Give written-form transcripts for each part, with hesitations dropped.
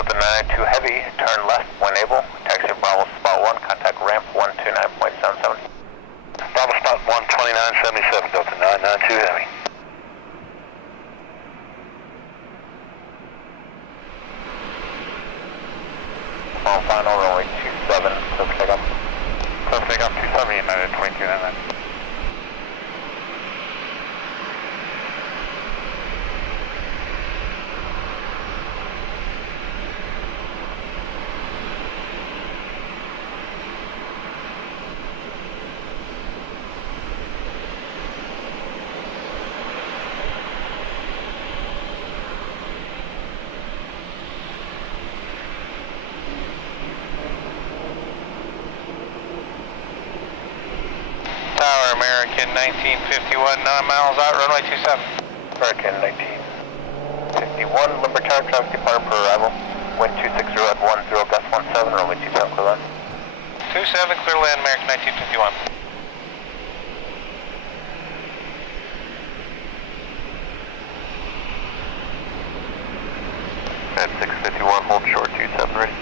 Delta 992 Heavy, turn left when able. Taxi Bravo Spot 1, contact ramp 129.77. Bravo Spot 129.77, Delta 992 Heavy. On final, runway 27, clear for takeoff. Clear for takeoff 27, United 2299. Tower, American 1951, 9 miles out, runway 27. American 1951, Limber Tower, traffic departure per arrival. Wind 260 at 10, gust 17, runway 27, clear land. 27, clear land, American 1951. At 651, hold short 27 ready.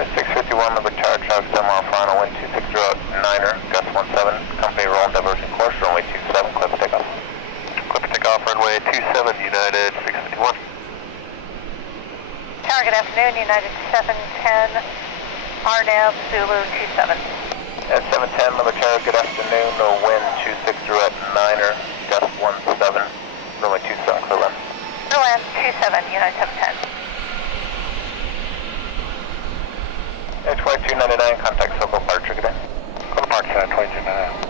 At 651, Limber Tower, traffic 7 mile final, wind 260 at 9er, gust 17, company roll and diversion course, runway 27, clear for takeoff. Clear for takeoff, runway 27, United 651. Tower, good afternoon, United 710, RNAV Zulu 27. At 710, Limber Tower, good afternoon, wind 260 at 9er, gust 17, runway 27, clear land. Clear land 27, United 710. At 2299, contact Circle Park, trigger day. Go to Park side 2299.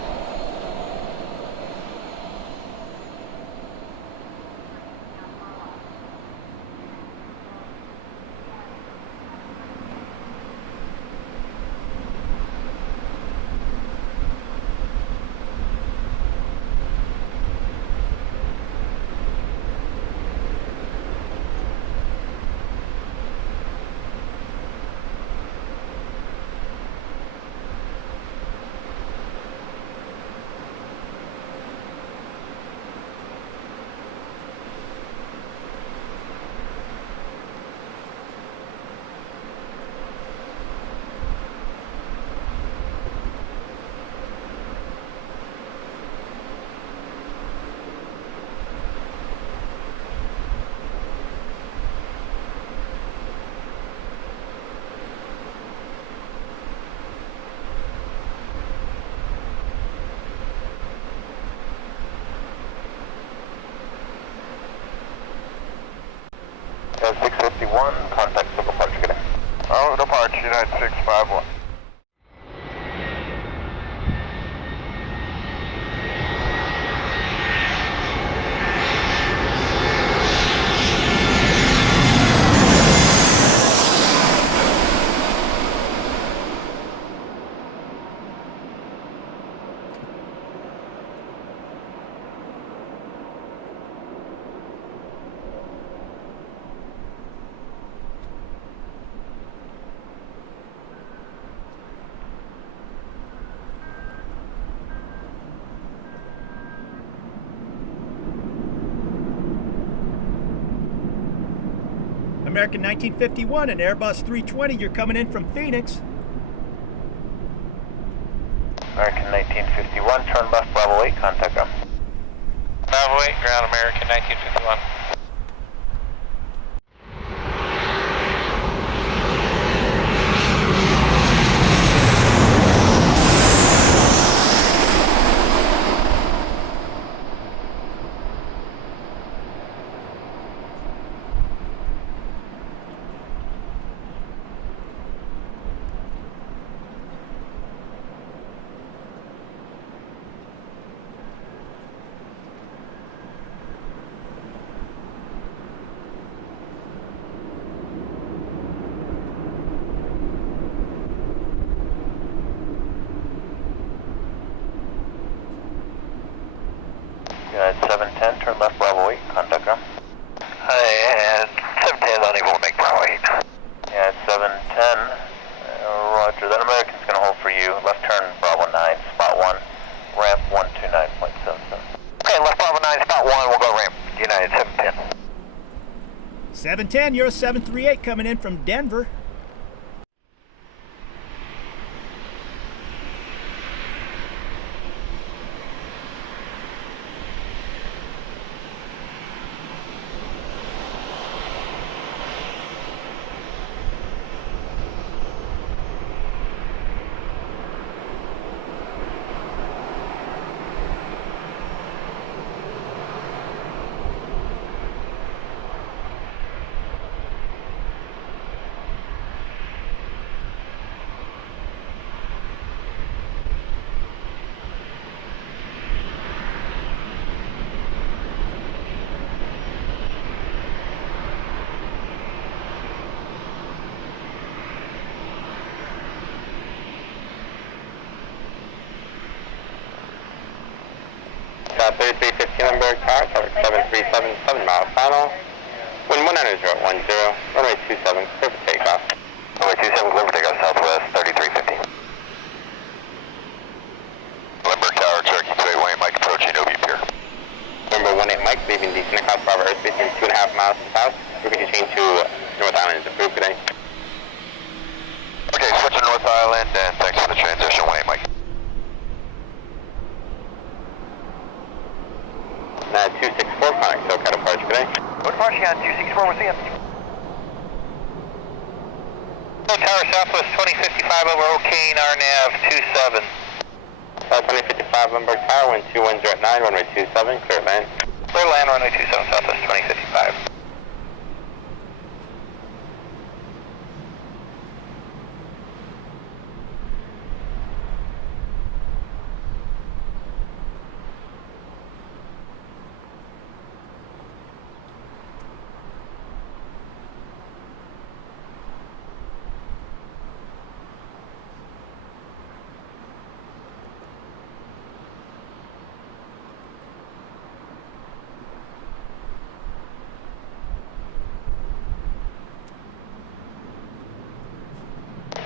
At 651, contact Circle Park, trigger day. Oh, depart, United 651. American 1951 and Airbus 320, you're coming in from Phoenix. American 1951, turn left, Bravo 8, contact ground. Bravo 8, ground, American 1951. United 710, turn left, Bravo 8, contact ground. And 710 unable to make Bravo 8. Yeah, it's 710. Roger, that American's going to hold for you. Left turn, Bravo 9, spot 1, ramp 129.77. Okay, left Bravo 9, spot 1, we'll go ramp, United 710. 710, you're a 738 coming in from Denver. South 3315 Embraer Tower, traffic 7377 miles final. Wind 190, runway 27, clear for takeoff. Runway 27, clear for takeoff, Southwest 3315. Embraer Tower, Cherokee 281 Mike approaching OB Pier. Number 18 Mike, leaving the Snake Bravo airspace in 2.5 miles south. We're going to change to North Island. Is approved today. Okay, switch to North Island, and thanks for the transition, 18 Mike. 264 connect, so kind of departure today. What departure on 264 with you? Tower Southwest 2055 over O'Kane, RNAV 27. 2055 Lindbergh Tower, wind 2109, runway 27, clear land. Clear land, runway 27, Southwest 2055.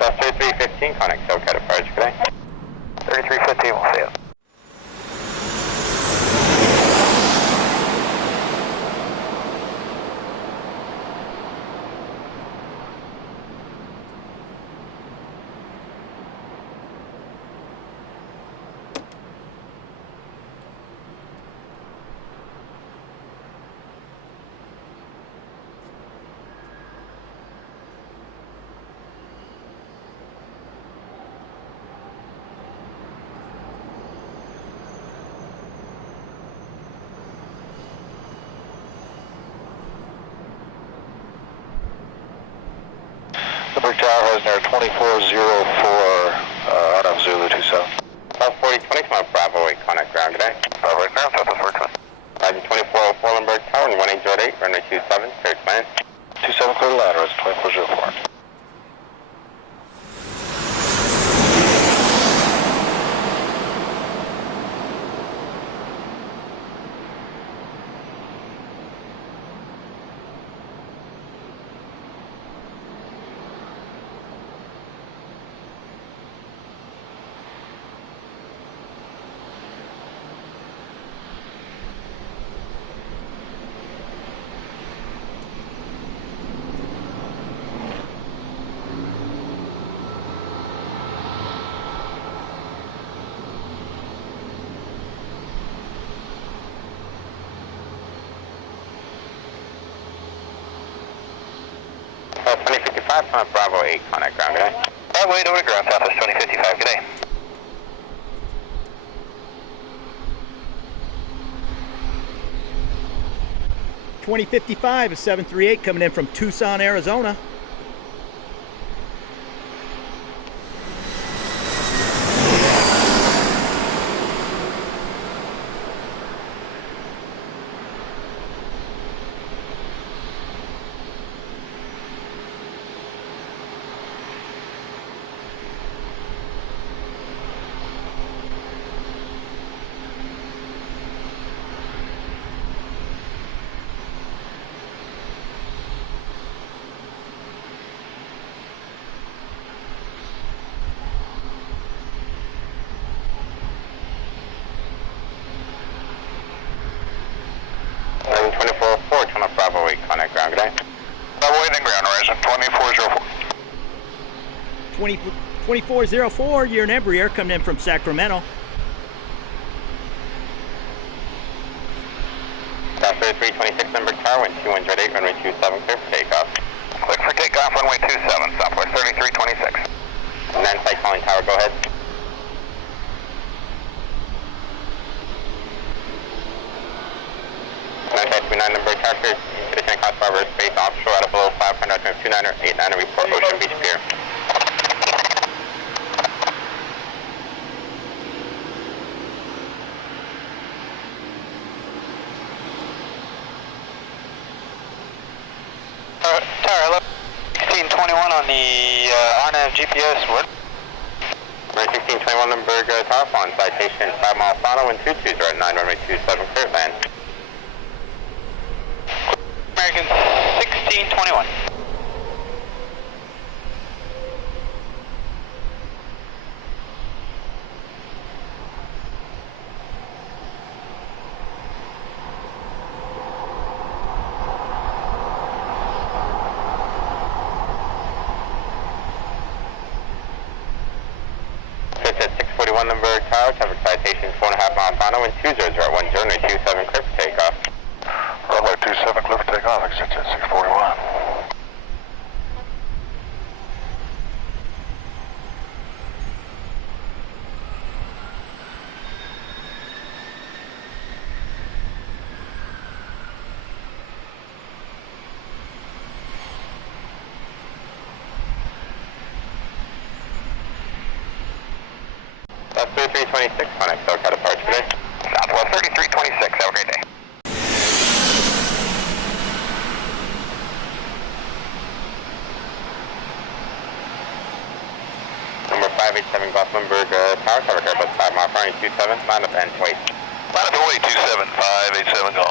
South 3315 connect, so kind of departure today. 3315, we'll see you. Lindbergh Tower has near 2404, out of Zulu 27. South 4020, come on, Bravo 8, connect ground today. Bravo 8, ground, Southwest 420. Roger, 2404 Lindbergh Tower, and 1808, runway 27, clear to land. 27 clear to land, roger, 2404. South 2055, come on, Bravo 8, connect ground today. Bravo 8 over to ground, Southwest 2055, good day. $20.55, a 738 coming in from Tucson, Arizona. 2404, you're an Embraer coming in from Sacramento. South 3326 number tower, wind 208, runway 27, clear for takeoff. Clear for takeoff, runway 27, Southwest 3326. And then flight calling tower, go ahead. Contact 29 number tower, clear, condition across Barber space offshore out of below 500, 29er, 89er, report Ocean Beach clear. Tower 1621 on the RNAV GPS, what? Runway 1621 number tower, on citation 5 mile final, wind 22, right 9, runway 27, clear land. American 1621. At 641 number tower, traffic citation 4.5 mile final, wind 20, right 10, runway 27, clear for takeoff. Runway 27, clear for takeoff, exit at 641. South 3326, connect SoCal departure today. Southwest 3326, have a great day. Number 587 Gothenburg tower, traffic Airbus 5 mile final, 27, line up and wait. Line up and wait, 27587, go.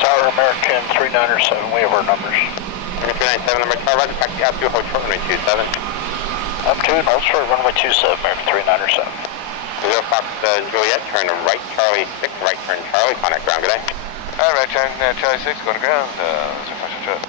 Tower American 397, we have our numbers. Number 297 number tower, roger, taxi out to Hotel runway 27. Up to North Shore, runway 27, American 397. 0 Fox Juliet, turn to right, Charlie 6, right turn Charlie, connect ground, good day. All right, turn Charlie 6, go to ground. Check.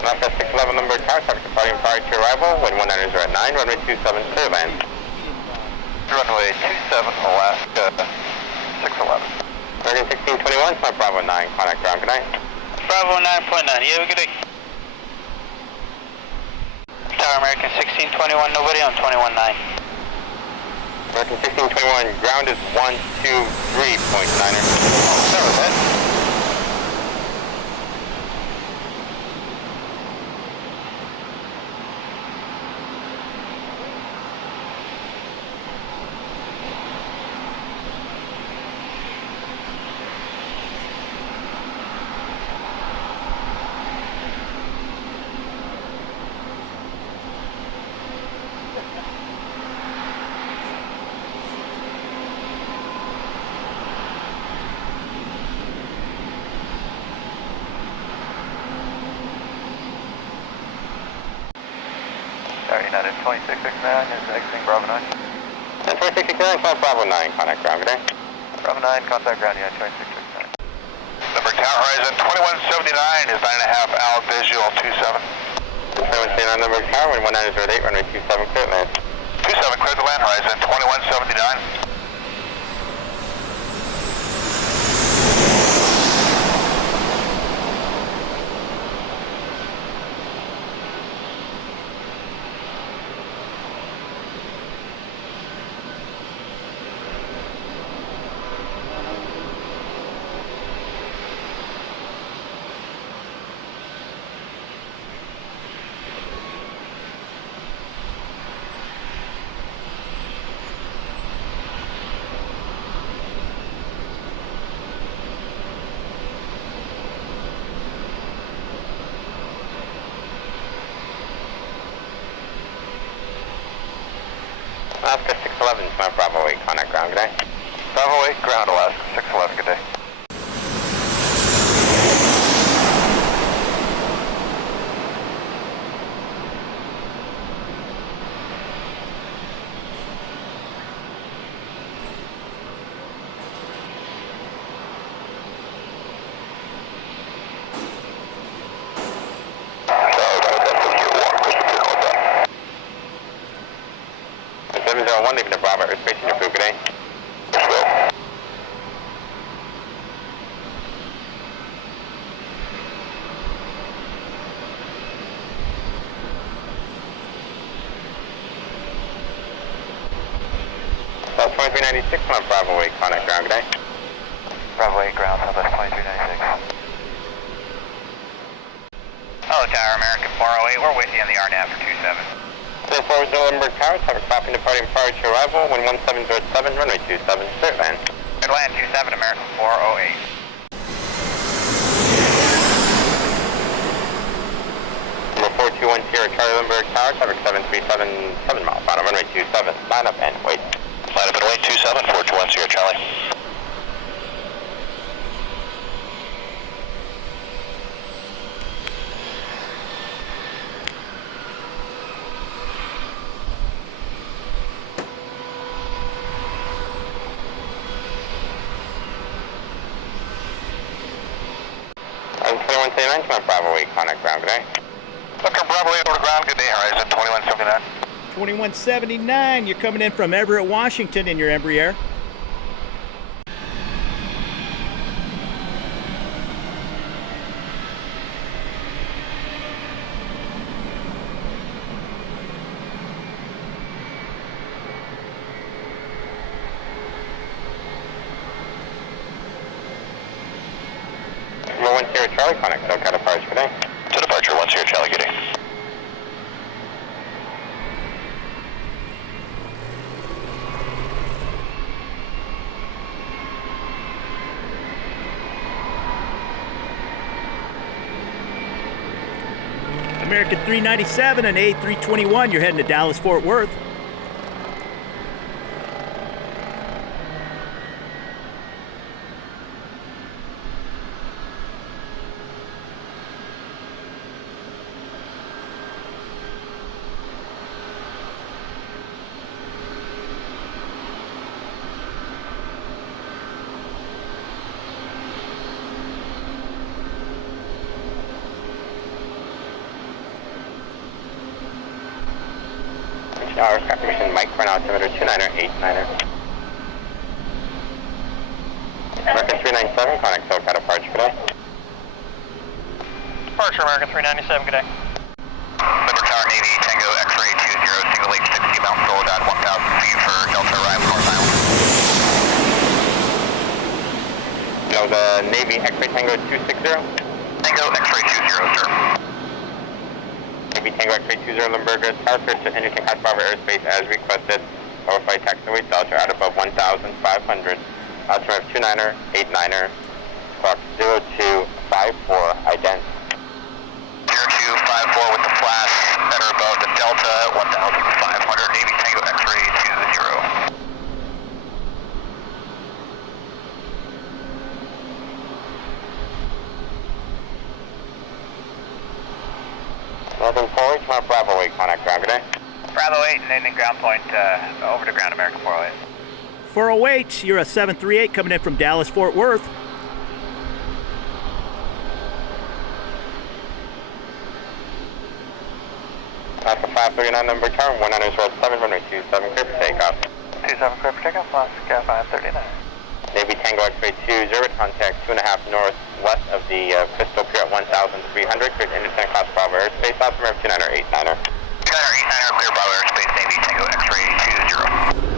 Northwest 611 number tower, traffic departing prior to arrival, wind 190 at 9, runway 27, clear land. Runway 27, Alaska 611. American 1621, Smart Bravo 9, connect ground, good night. Bravo 9.9, you have a good day. Tower American 1621, nobody on 21.9. American 1621, ground is 123.9er. That was it. United 2669 is exiting Bravo 9. And 2669, Smart Bravo 9, connect ground, good day. Bravo 9, contact ground, United 2669. Number tower horizon 2179 is 9.5 out, visual 27. 2179 number tower, wind 190 at 8, runway 27, clear land. 27, clear the land horizon 2179. Alaska 611 to my Bravo 8, contact ground, good day. Bravo 8, ground Alaska 611, good day. Leaving the Bravo airspace in your crew, good day. South 2396 on Bravo 8, contact ground, good day. Bravo 8, ground, Southwest 2396. Hello, Tower American 408. We're with you on the RNAV for 27. 440 Embraer Tower, traffic stopping departing prior to arrival, wind 1707, runway 27, clear land. Clear land 27, American 408. Number 421 Sierra Charlie Embraer Tower, traffic 7377 miles, final runway 27, line up and wait. Line up and wait, 27, 421 Sierra Charlie. I'm 2179 to my Bravo 8, contact ground, good day. Looker Bravo 8 over to ground, good day, Horizon 2179. 2179, you're coming in from Everett, Washington in your Embraer. Number 1 Sierra Charlie, contact SoCal departure, good day. To departure, 1 Sierra Charlie, good day. American 397 and A321, you're heading to Dallas, Fort Worth. Aircraft mission Mike for an altimeter 2989er. American 397, contact SoCal departure, good day. Departure, American 397, good day. Member Tower Navy, Tango X-ray 20, single H60, Mount Soledad, 1,000 feet for Delta arrival, North Island. No, the Navy X-ray Tango 260. Tango X-ray 20, sir. Navy Tango X-ray 20 Limburger, Tower First to Interchange Hot Bravo airspace as requested. Overflight taxiway Delta out above 1,500. Altimeter 2989er, clock 0254, ident. 0254 with the flash, better above the Delta, 1,500, Navy Tango X-ray 20. Northern forward to my Bravo 8, contact ground, good day. Bravo 8 and then ground point over to ground, American 408. 408, you're a 738 coming in from Dallas, Fort Worth. Alpha 539 number turn, 197, runway 27, clear for takeoff. 27 clear for takeoff, Alaska 539. Navy Tango X-ray 20, contact 2.5 northwest of the Crystal Pier at 1,300, clear to Independent Class Bravo airspace, altimeter 2989er. 2989er, clear Bravo airspace, Navy Tango X-ray 20.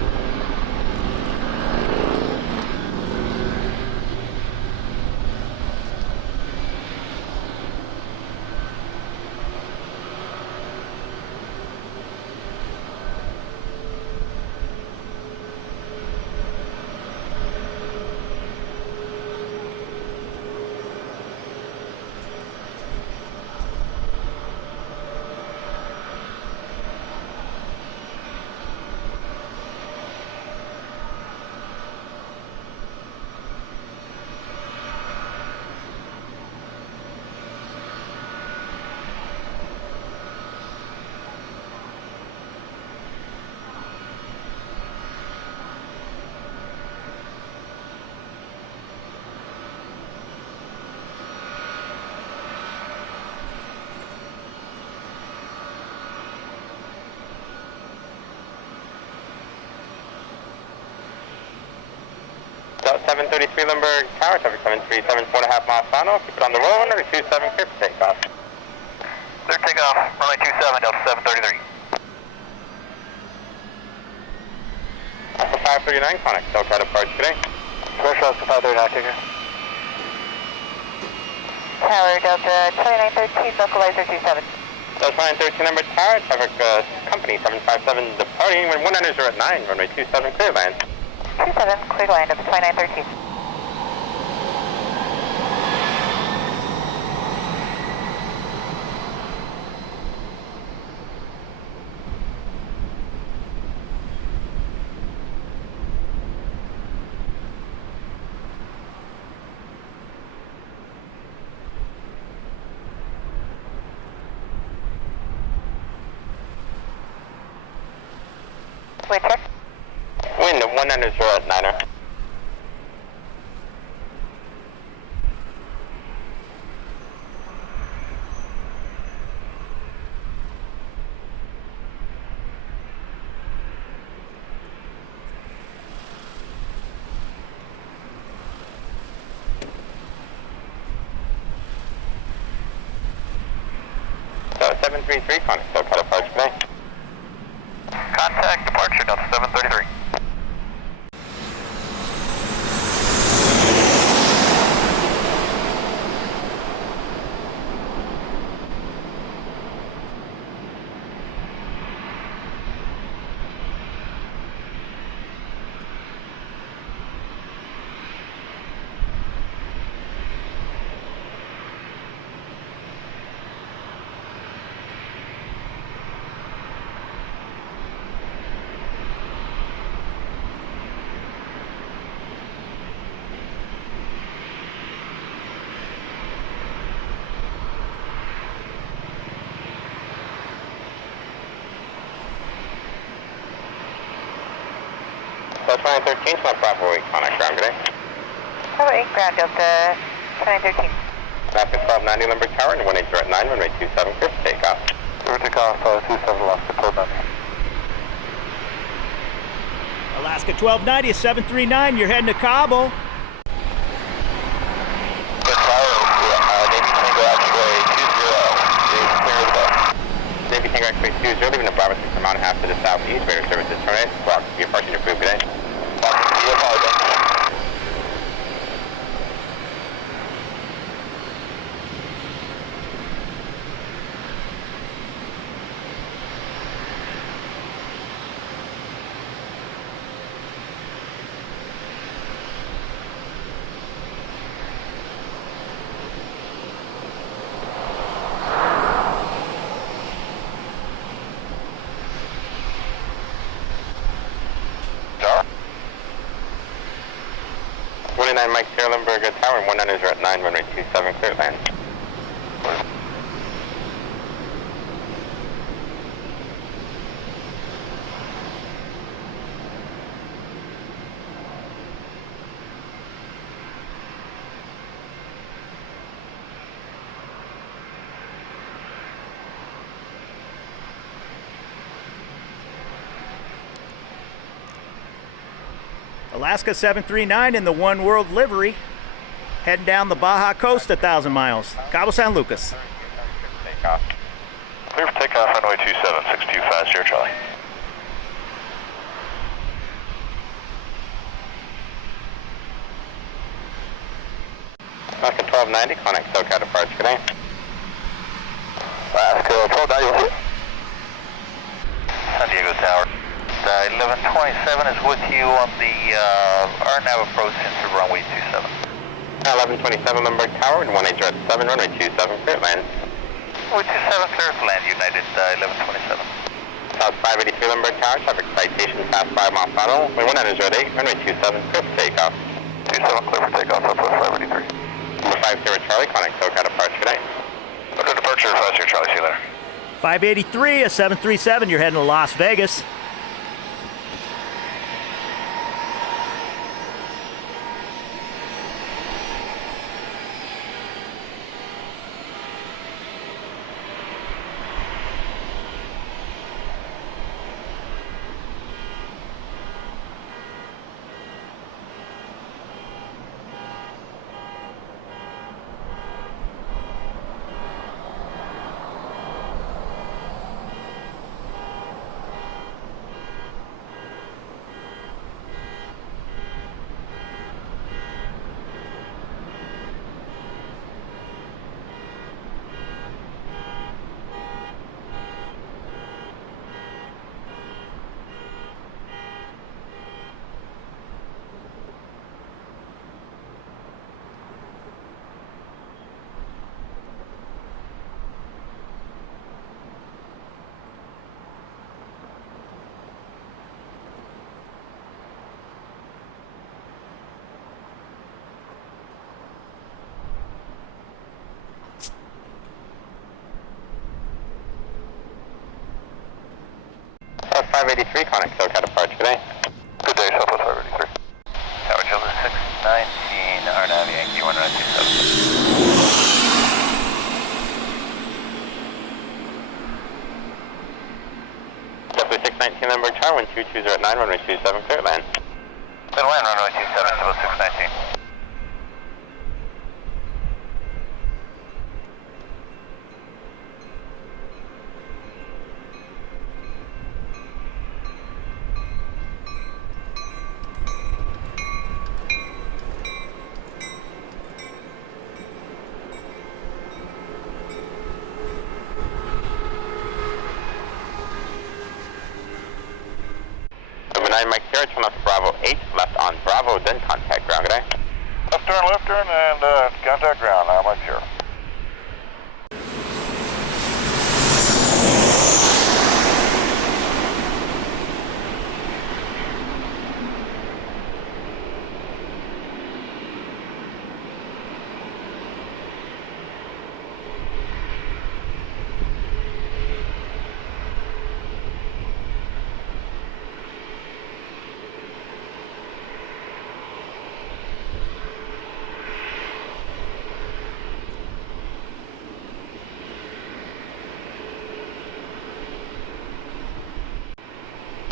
733 Lindbergh Tower, traffic 737, 4.5 miles final. Keep it on the roll, runway 27, clear for takeoff. Clear takeoff, runway 27, Delta 733. Alpha 539, connect, SoCal departure today. Commercial Alpha 539, take care. Tower Delta 2913, localizer 27. Delta 2913 Lindbergh Tower, traffic company 757 departing when 190 at 9, runway 27, clear land. 27, clear to land of 2913. Wind check. Wind 190 at 9er. So 733, connect, SoCal departure today. Contact departure, Delta 733. So 2913 to my Bravo 8, connect, ground today. Tower 8, ground Delta 2913. Alaska 1290 Lindbergh Tower, and 180 at 9, runway 27, clear for takeoff. Clear takeoff, 27 Alaska 1290. Alaska 1290 is 739. You're heading to Cabo. Good fire, Navy Tango X-ray 20, clear the bus. Navy Tango X-ray 20, leaving the Bravo 6 a mile and a half to the southeast. Radar services terminated. Block, be approaching your group today. Be apologetic. Tower? 29 Mike Sierra Lindbergh Tower, and 190 at 9, runway 27, clear land. Alaska 739 in the One World livery, heading down the Baja Coast 1,000 miles. Cabo San Lucas. Takeoff. Clear for takeoff, runway 27, 62 fast, Sierra Charlie. Alaska 1290, connect, SoCal departure today. Alaska 1290. San Diego Tower. 1127 is with you on the RNAV approach into runway 27. 1127 Lindbergh Tower, and 180 at 7, runway 27, clear land. Runway 27 clear for land, United 1127. South 583 Lindbergh Tower, traffic citation past 5 mile final, runway 190 at 8, runway 27, clear for takeoff. 27 clear for takeoff, Southwest 583. Number 50 Charlie, connect, SoCal departure today. Okay, departure, 50 Charlie, see you later. 583 is 737. You're heading to Las Vegas. 583, connect SoCal departure today. Good day, Southwest 583. Tower Zulu 619, RNAV Yankee 1927. JetBlue 619, Lindbergh Tower, wind 220 at 9, runway 27, clear land. Clear land, runway 27, Zulu 619. Number 9, Mike Sierra, turn left Bravo 8, left on Bravo, then contact ground, good day. Left turn, and contact ground. I'm up here.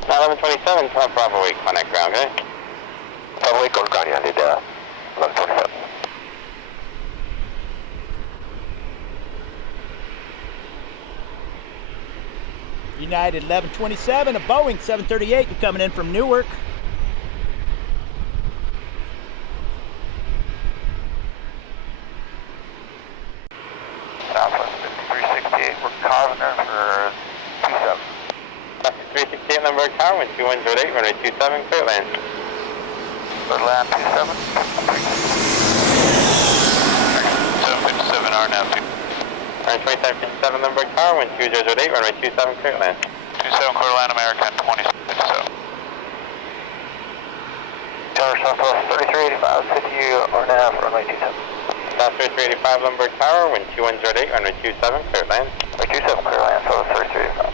Now 1127, turn left Bravo 8, connect ground, good day. Bravo 8, go to ground, yeah, I need 1127. United 1127, a Boeing 738. You're coming in from Newark. Southwest 5368, we're carving her for 27. 368, Lindbergh Tower, wind 2108, runway 27, clear land. Clear land 27. 757 RNAV. Runway 2757, Lindbergh Tower, wind 2008, runway 27, clear land. 27 clear land, American 2057. Tower Southwest 3385, 50 RNAV, runway 27. South 3385, Lindbergh Tower, wind 2108, runway 27, clear land. Runway 27 clear land, Southwest 3385.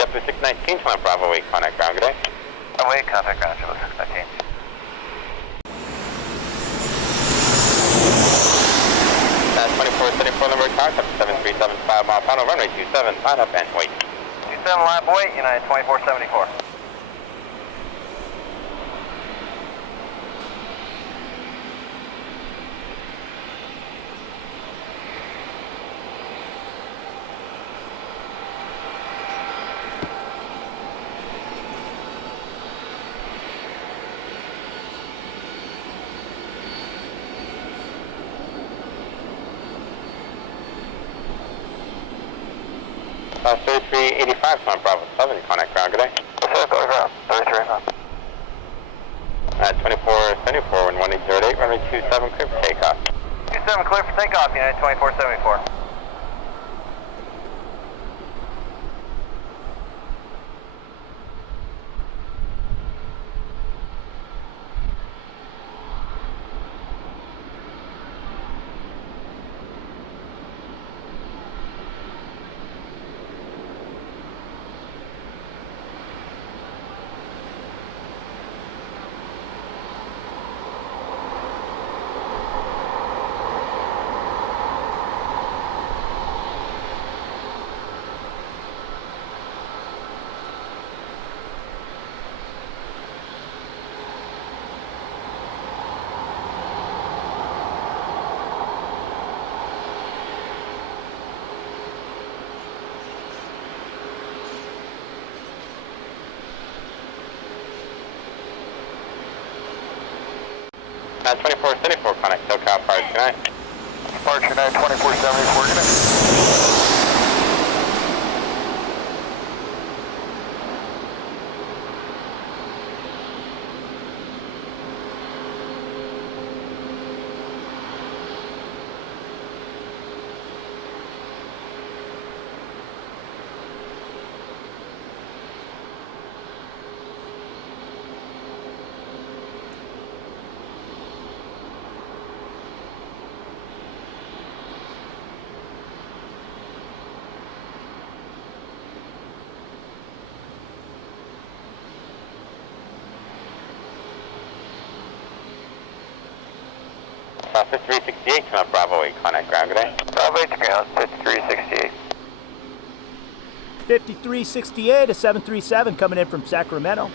JetBlue 619, turn left Bravo 8, connect ground, good day. Runway, contact ground, Zulu 619. That's 2474, Lindbergh Tower, 7375 mile final, runway 27, line up and wait. 27 line up, wait, United 2474. South 3385, turn left Bravo 7, connect ground, good day. What's that, go to ground? 3385. 2474, wind 1808, runway 27, clear for takeoff. 27 clear for takeoff, United 2474. Now 2474, connect SoCal, departure, good night. Departure 9 2474, good night. 5368 to my Bravo 8, contact ground, good day. Bravo 8 to ground, 5368. 5368, a 737 coming in from Sacramento.